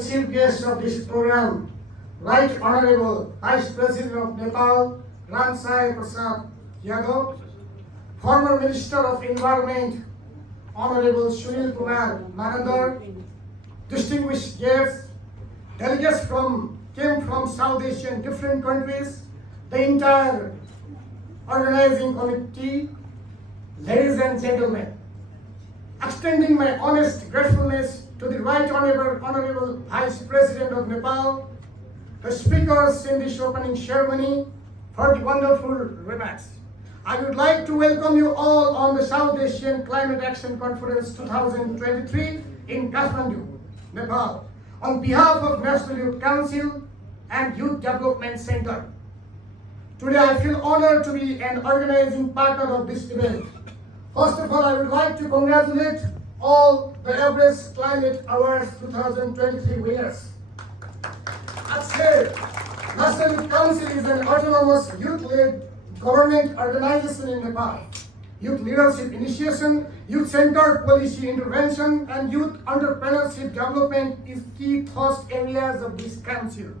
Chief guest of this program, Right Honorable Vice President of Nepal, Ramsai Prasad Yadav, former Minister of Environment, Honorable Sunil Kumar Manandar, distinguished guests, delegates came from South Asian different countries, the entire organizing committee, ladies and gentlemen, extending my honest gratefulness to the Right Honorable Vice President of Nepal, the speakers in this opening ceremony for the wonderful remarks. I would like to welcome you all on the South Asian Climate Action Conference 2023 in Kathmandu, Nepal, on behalf of National Youth Council and Youth Development Center. Today I feel honored to be an organizing partner of this event. First of all, I would like to congratulate all the Everest Climate Awards 2023 winners. As said, National Youth Council is an autonomous youth-led government organization in Nepal. Youth leadership initiation, youth-centered policy intervention, and youth entrepreneurship development is key thrust areas of this council.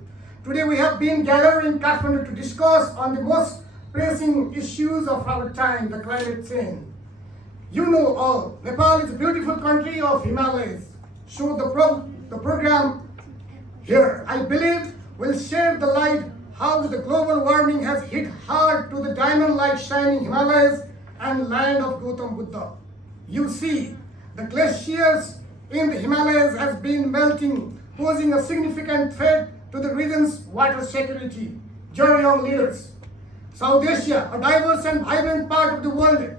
Today we have been gathered in Kathmandu to discuss on the most pressing issues of our time, the climate change. You know all, Nepal is a beautiful country of Himalayas. So the program here, I believe, will shed the light how the global warming has hit hard to the diamond-like shining Himalayas and land of Gautam Buddha. You see, the glaciers in the Himalayas has been melting, posing a significant threat to the region's water security. Dear young leaders, South Asia, a diverse and vibrant part of the world,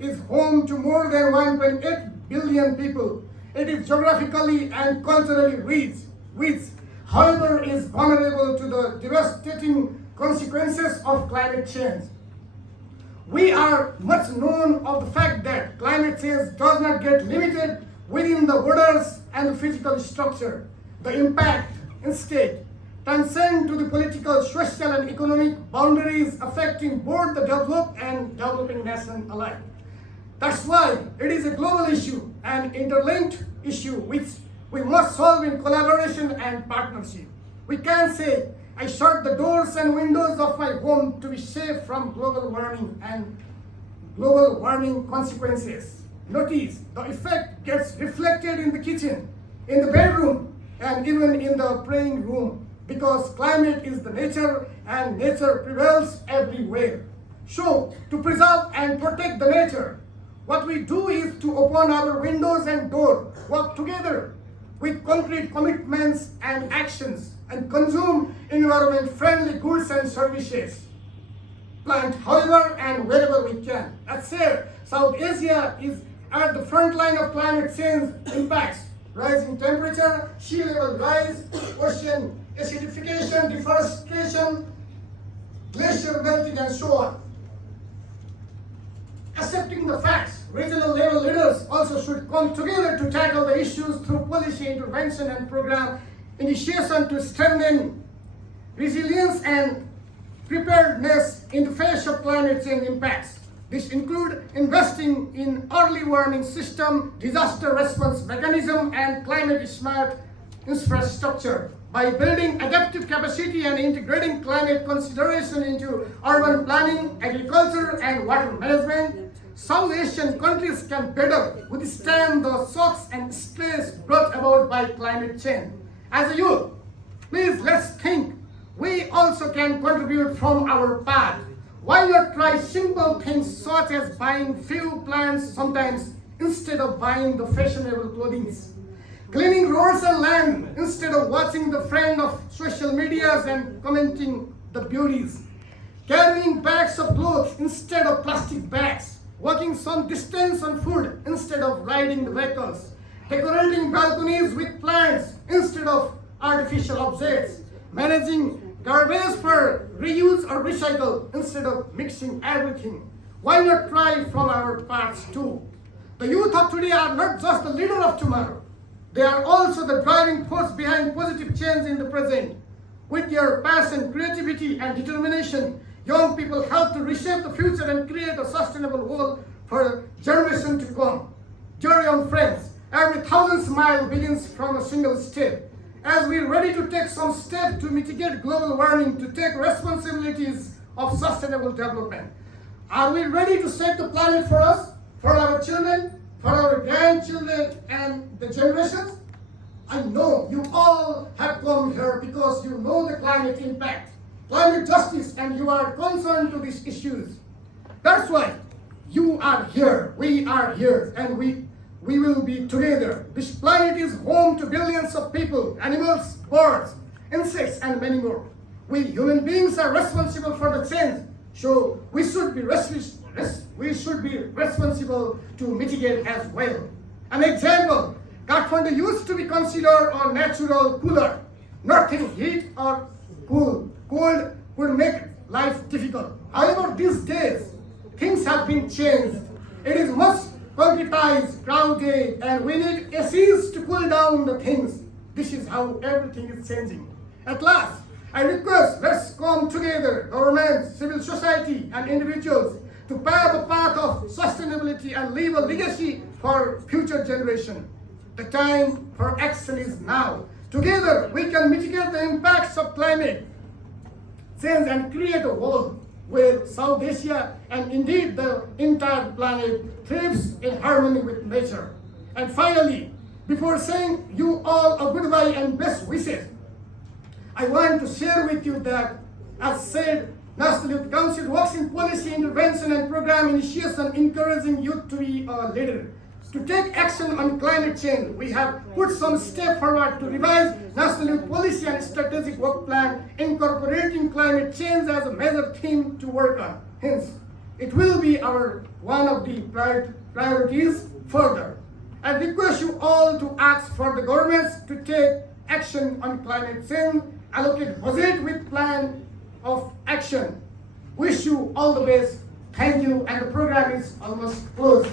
is home to more than 1.8 billion people. It is geographically and culturally rich, which, however, is vulnerable to the devastating consequences of climate change. We are much known of the fact that climate change does not get limited within the borders and the physical structure. The impact, instead, transcends to the political, social, and economic boundaries affecting both the developed and developing nations alike. That's why it is a global issue, an interlinked issue which we must solve in collaboration and partnership. We can't say, I shut the doors and windows of my home to be safe from global warming and global warming consequences. Notice, the effect gets reflected in the kitchen, in the bedroom, and even in the praying room, because climate is the nature and nature prevails everywhere. So, to preserve and protect the nature, what we do is to open our windows and doors, work together with concrete commitments and actions, and consume environment-friendly goods and services. Plant however and wherever we can. As said, South Asia is at the front line of climate change impacts. Rising temperature, sea level rise, ocean acidification, deforestation, glacier melting, and so on. Accepting the facts, regional level leaders also should come together to tackle the issues through policy intervention and program initiation to strengthen resilience and preparedness in the face of climate change impacts. This includes investing in early warning system, disaster response mechanism, and climate smart infrastructure. By building adaptive capacity and integrating climate consideration into urban planning, agriculture, and water management, South Asian countries can better withstand the shocks and stress brought about by climate change. As a youth, please let's think we also can contribute from our part. Why not try simple things such as buying few plants sometimes instead of buying the fashionable clothing? Cleaning roads and land instead of watching the friend of social medias and commenting the beauties. Carrying bags of clothes instead of plastic bags. Walking some distance on foot instead of riding the vehicles. Decorating balconies with plants instead of artificial objects. Managing garbage for reuse or recycle instead of mixing everything. Why not try from our parts too? The youth of today are not just the leader of tomorrow. They are also the driving force behind positive change in the present. With their passion, creativity, and determination, young people help to reshape the future and create a sustainable world for generations to come. Dear young friends, every 1,000 smile begins from a single step. as we're ready to take some steps to mitigate global warming, to take responsibilities of sustainable development? Are we ready to save the planet for us, for our children, for our grandchildren and the generations? I know you all have come here because you know the climate impact, climate justice, and you are concerned to these issues. That's why you are here, we are here, and we will be together. This planet is home to billions of people, animals, birds, insects, and many more. We human beings are responsible for the change, so we should be responsible to mitigate as well. An example, Kathmandu used to be considered a natural cooler. Nothing heat or cold would make life difficult. However, these days, things have been changed. It is much concretized, crowded, and we need ACs to cool down the things. This is how everything is changing. At last, I request, let's come together, government, civil society, and individuals, to pave the path of sustainability and leave a legacy for future generation. The time for action is now. Together, we can mitigate the impacts of climate change and create a world where South Asia and indeed the entire planet thrives in harmony with nature. And finally, before saying you all a goodbye and best wishes, I want to share with you that, as said, National Youth Council works in policy intervention and program initiation, encouraging youth to be a leader. To take action on climate change, we have put some steps forward to revise National Youth Policy and Strategic Work Plan, incorporating climate change as a major theme to work on. Hence, it will be one of the priorities further. I request you all to ask for the governments to take action on climate change, allocate budget with plan of action. Wish you all the best. Thank you, and the program is almost closed.